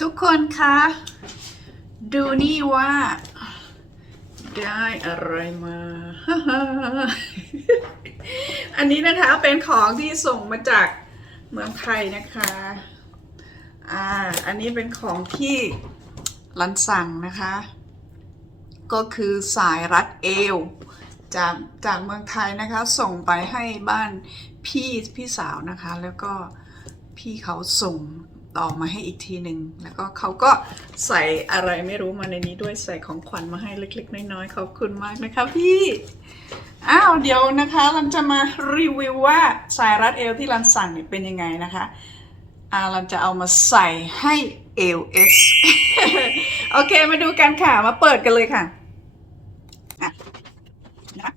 ทุกคนคะ ดูนี่ว่า ได้อะไรมา อันนี้นะคะเป็นของที่ส่งมาจากเมืองไทยนะคะ อ่า อันนี้เป็นของที่รันสั่งนะคะ ก็คือสายรัดเอว จากจากเมืองไทยนะคะ ส่งไปให้บ้านพี่พี่สาวนะคะ แล้วก็พี่เขาส่ง ต่อมาให้อีกทีหนึ่งแล้วก็เขาก็ใส่อะไรไม่รู้มาในนี้ด้วยใส่ของขวัญมาให้เล็กๆน้อยๆขอบคุณมากนะคะพี่อ้าวเดี๋ยวนะคะรันจะมารีวิวว่าสายรัดเอวที่รันสั่งเนี่ยเป็นยังไงนะคะอ่ารันจะเอามาใส่ให้ LS โอเคมาดูกันค่ะมาเปิดกันเลยค่ะอะนะคะ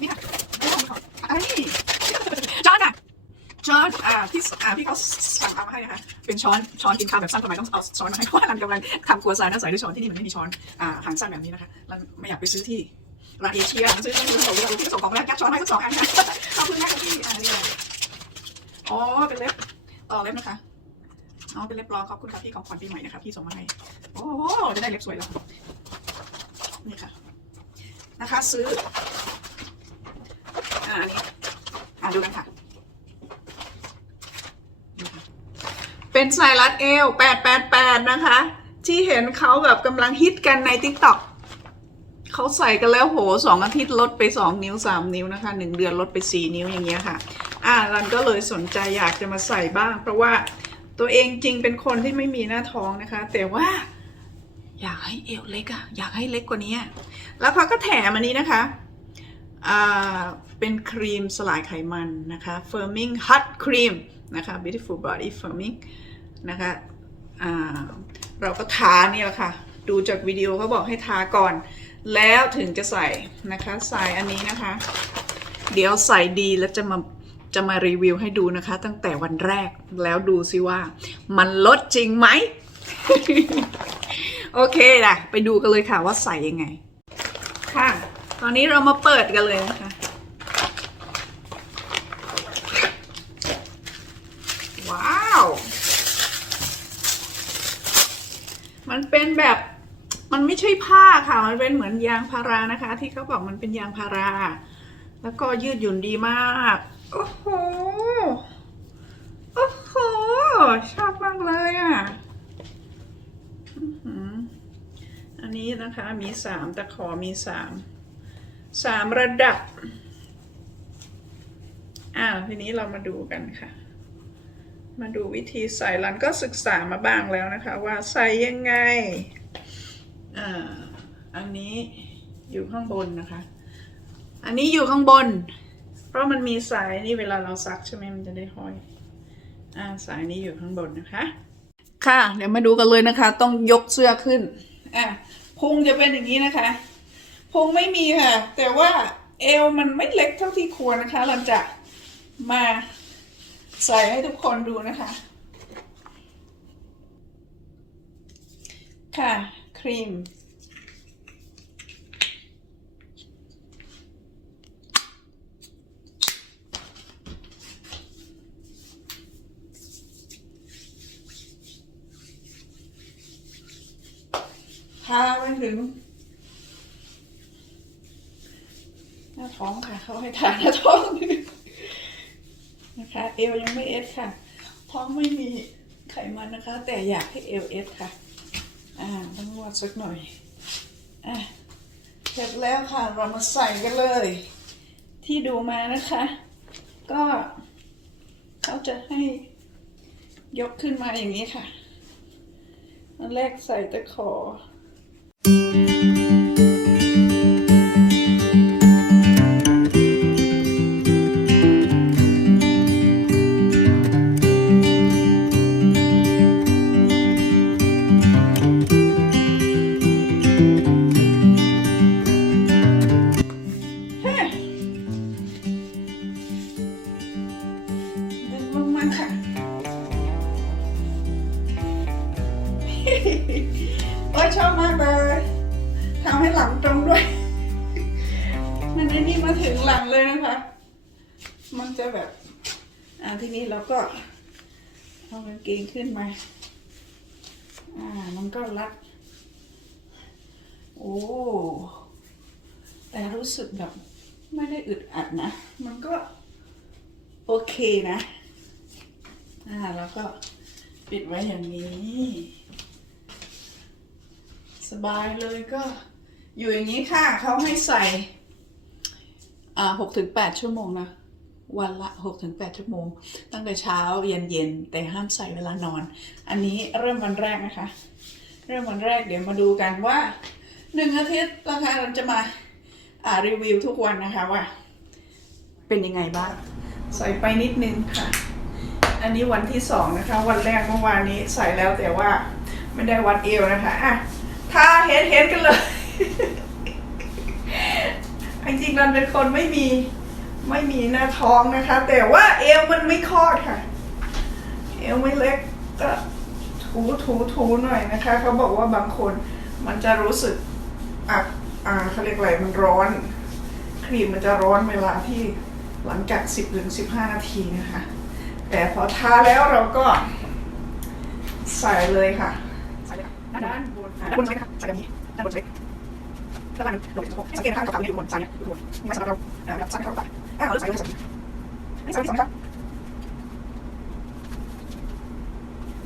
นี่ค่ะอันนี้จอร์นอะจอร์นอ่าพี่อ่าพี่เขา สั่งเอามาให้นะคะ เป็นช้อนช้อนกินข้าวแบบสั้นทำไมต้องเอาช้อนมาให้เพราะว่ารันกำลังทำครัวซายน่าใส่ด้วยช้อนที่นี่มันไม่มีช้อนอ่าหางสั้นแบบนี้นะคะรันไม่อยากไปซื้อที่ร้านเอเชียซื้อที่ส่งที่ส่งของมาแล้วกัดช้อนให้สักสองอันนะขอบคุณมากค่ะพี่อ่านี่เลยอ๋อเป็นเล็บต่อเล็บนะคะอ๋อเป็นเล็บรองขอบคุณค่ะพี่ของขวัญปีใหม่นะคะพี่ส่งมาให้โอ้โหจะได้เล็บสวยแล้วนี่ค่ะนะคะ ซื้ออ่าอันนี้อ่าดูกันค่ะ เป็นสายรัดเอว888 นะคะ ที่เห็นเขาแบบกำลังฮิตกันใน t ิ k t o k เขาใส่กันแล้วโหสองอาทิตย์ลดไป 2 นิ้ว 3 นิ้วนะคะ 1 เดือนลดไป 4 นิ้วอย่างเงี้ยค่ะ อ่ารันก็เลยสนใจอยากจะมาใส่บ้าง เพราะว่าตัวเองจริงเป็นคนที่ไม่มีหน้าท้องนะคะ แต่ว่าอยากให้เอวเล็กอะอยากให้เล็กกว่านี้ แล้วเขาก็แถมอันนี้นะคะ อ่า เป็นครีมสลายไขมันนะคะ firming hot cream นะคะ beautiful body firming นะคะเราก็ทานี่แหละค่ะ ดูจากวิดีโอเขาบอกให้ทาก่อน แล้วถึงจะใส่นะคะใส่อันนี้นะคะ เดี๋ยวใส่ดีแล้วจะมาจะมารีวิวให้ดูนะคะ ตั้งแต่วันแรกแล้วดูซิว่า มันลดจริงไหม โอเคล่ะไปดูกันเลยค่ะว่าใส่ยังไง ค่ะ ตอนนี้เรามาเปิดกันเลยนะคะ ว้าว มันเป็นแบบมันไม่ใช่ผ้าค่ะ มันเป็นเหมือนยางพารานะคะ ที่เขาบอกมันเป็นยางพารา แล้วก็ยืดหยุ่นดีมาก โอ้โห โอ้โห ชอบมากเลยอะ อันนี้นะคะมีสามตะขอมีสามสามระดับ อ่าทีนี้เรามาดูกันค่ะ มาดูวิธีใส่รันก็ศึกษามาบ้างแล้วนะคะ ว่าใส่ยังไงอ่าอันนี้อยู่ข้างบนนะคะ อันนี้อยู่ข้างบน เพราะมันมีสายนี่เวลาเราซักใช่ไหมมันจะได้ห้อยอ่าสายนี้อยู่ข้างบนนะคะ ค่ะ เดี๋ยวมาดูกันเลยนะคะ ต้องยกเสื้อขึ้นอะพุงจะเป็นอย่างนี้นะคะพุงไม่มีค่ะ แต่ว่าเอวมันไม่เล็กเท่าที่ควรนะคะเราจะมา ใส่ให้ทุกคนดูนะคะ ค่ะ ครีมทาไปถึง หน้าท้องค่ะ เขาให้ทาหน้าท้อง นะคะ เอวยังไม่เอสค่ะท้องไม่มีไขมันนะคะ แต่อยากให้เอวเอสค่ะ อ่าต้องนวดสักหน่อย อะเสร็จแล้วค่ะเรามาใส่กันเลย ที่ดูมานะคะ ก็เขาจะให้ยกขึ้นมาอย่างนี้ค่ะอันแรกใส่ตะขอ โอ้ยชอบมากเลยทำให้หลังตรงด้วย มันไอ้นี่มาถึงหลังเลยนะคะ มันจะแบบ อ่าทีนี้เราก็เอากางเกงขึ้นมา อ่า มันก็รัด โอ้ แต่รู้สึกแบบ ไม่ได้อึดอัดนะ มันก็ โอเคนะ อ่า แล้วก็ปิดไว้อย่างนี้ สบายเลยก็อยู่อย่างนี้ค่ะเขาให้ใส่อ่าหกถึงแปดชั่วโมงนะวันละหกถึงแปดชั่วโมง ตั้งแต่เช้าเย็นเย็นแต่ห้ามใส่เวลานอน อันนี้เริ่มวันแรกนะคะ เริ่มวันแรกเดี๋ยวมาดูกันว่าหนึ่งอาทิตย์นะคะเราจะมาารีวิวทุกวันนะคะว่า เป็นยังไงบ้าง ใส่ไปนิดนึงค่ะ อันนี้วันที่สองนะคะ วันแรกเมื่อวานนี้ใส่แล้วแต่ว่าไม่ได้วัดเอวนะคะอะ ถ้าเห็นเห็นกันเลย จริงๆเราเป็นคนไม่มีไม่มีหน้าท้องนะคะ แต่ว่าเอวมันไม่คลอดค่ะ เอวไม่เล็กก็ถูถูถูหน่อยนะคะ เขาบอกว่าบางคนมันจะรู้สึกอะอ่าเขาเรียกอะไรมันร้อน ครีมมันจะร้อนเวลาที่หลังจาก 10ถึง15 นาทีนะคะ แต่พอทาแล้วเราก็ใส่เลยค่ะ ด้านบนด้านบนใช่ไหมคะใส่แบบนี้ด้านบนใช่ไหมด้านล่างลงสังเกตข้างขาวๆอยู่บนซ้ายเนี่ยอยู่บนนี่สำหรับเราเอ่อซ้ายเข้าไปอ่าเราใส่เลยใส่เลยนี่ใส่ที่สองนะครับ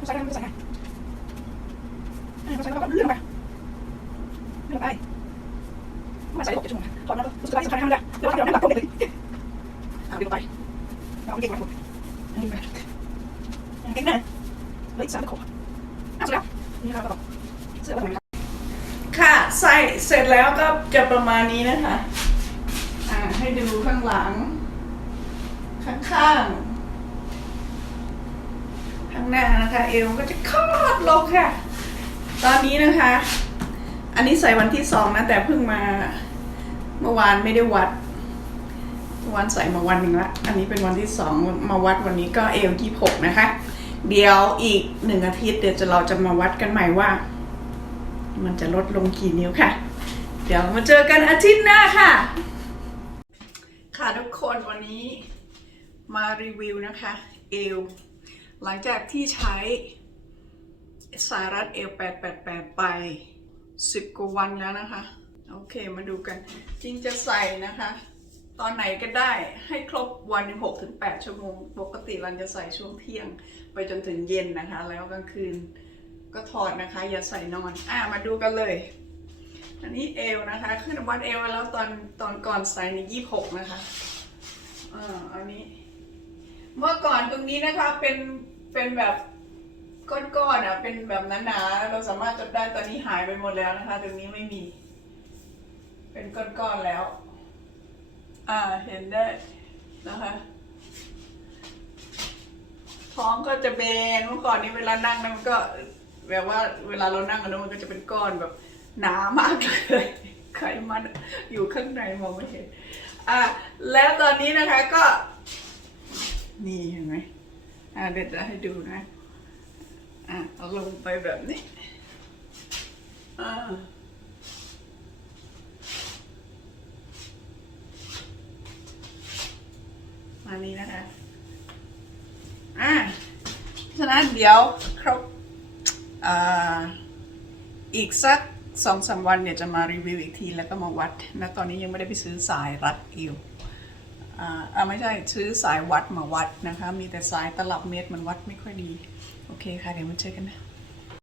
ใส่ได้ไม่ใส่ได้อ่าใส่แล้วก็เลื่อนไปเลื่อนไปมาใส่หกชั่วโมงถอดมารู้สึกว่าสำคัญทำได้เดี๋ยวเราเดี๋ยวน้ำหนักลงไปเลยอ่าเดี๋ยวไปเอาเก่งมาคุณอันนี้ไปเก่งนะเลืออีกสามตะขบอ่สร็จแล้วนี่เราต้องเสื้ออะไรครับ ค่ะใส่เสร็จแล้วก็จะประมาณนี้นะคะ อ่าให้ดูข้างหลังข้างข้างๆ ข้างหน้านะคะ เอวก็จะคลอดลงค่ะ ตอนนี้นะคะ อันนี้ใส่วันที่สองนะ แต่เพิ่งมาเมื่อวานไม่ได้วัดวานใส่มาวันหนึ่งละ อันนี้เป็นวันที่สองมาวัดวันนี้ก็เอวยี่หกนะคะ เดี๋ยวอีกหนึ่งอาทิตย์เดี๋ยวจะเราจะมาวัดกันใหม่ว่า มันจะลดลงกี่นิ้วค่ะ เดี๋ยวมาเจอกันอาทิตย์หน้าค่ะ ค่ะทุกคนวันนี้มารีวิวนะคะ เอว หลังจากที่ใช้สายรัดเอว 888 ไป 10 กว่าวันแล้วนะคะ โอเคมาดูกัน จริงจะใส่นะคะ ตอนไหนก็ได้ให้ครบวันหนึ่งหกถึงแปดชั่วโมง ปกติรันจะใส่ช่วงเที่ยง ไปจนถึงเย็นนะคะ แล้วกลางคืน ก็ถอดนะคะ อย่าใส่นอน อะมาดูกันเลย อันนี้เอวนะคะ ขึ้นวัดเอวแล้วตอนตอนก่อนใส่ในยี่หกนะคะอ่าอันนี้ เมื่อก่อนตรงนี้นะคะเป็นเป็นแบบก้อนๆอะเป็นแบบหนาๆเราสามารถจับได้ตอนนี้หายไปหมดแล้วนะคะ ตรงนี้ไม่มี เป็นก้อนๆแล้ว อ่าเห็นได้นะคะท้องก็จะแบนเมื่อก่อนนี้เวลานั่งนะมันก็ แบบว่าเวลาเรานั่งกันนะมันก็จะเป็นก้อนแบบหนามากเลยไขมันอยู่ข้างในมองไม่เห็นอะแล้วตอนนี้นะคะก็ นี่เห็นไหมอะเดี๋ยวจะให้ดูนะอะเอาลงไปแบบนี้อ่ามานี้นะคะ อะฉะนั้นเดี๋ยวครบ อีกสักสองสามวันเนี่ยจะมารีวิวอีกทีแล้วก็มาวัดนะตอนนี้ยังไม่ได้ไปซื้อสายรัดเอวอ่าอ่าไม่ใช่ซื้อสายวัดมาวัดนะคะ มีแต่สายตลับเมตรมันวัดไม่ค่อยดี โอเคค่ะ เดี๋ยวมาเจอกันนะ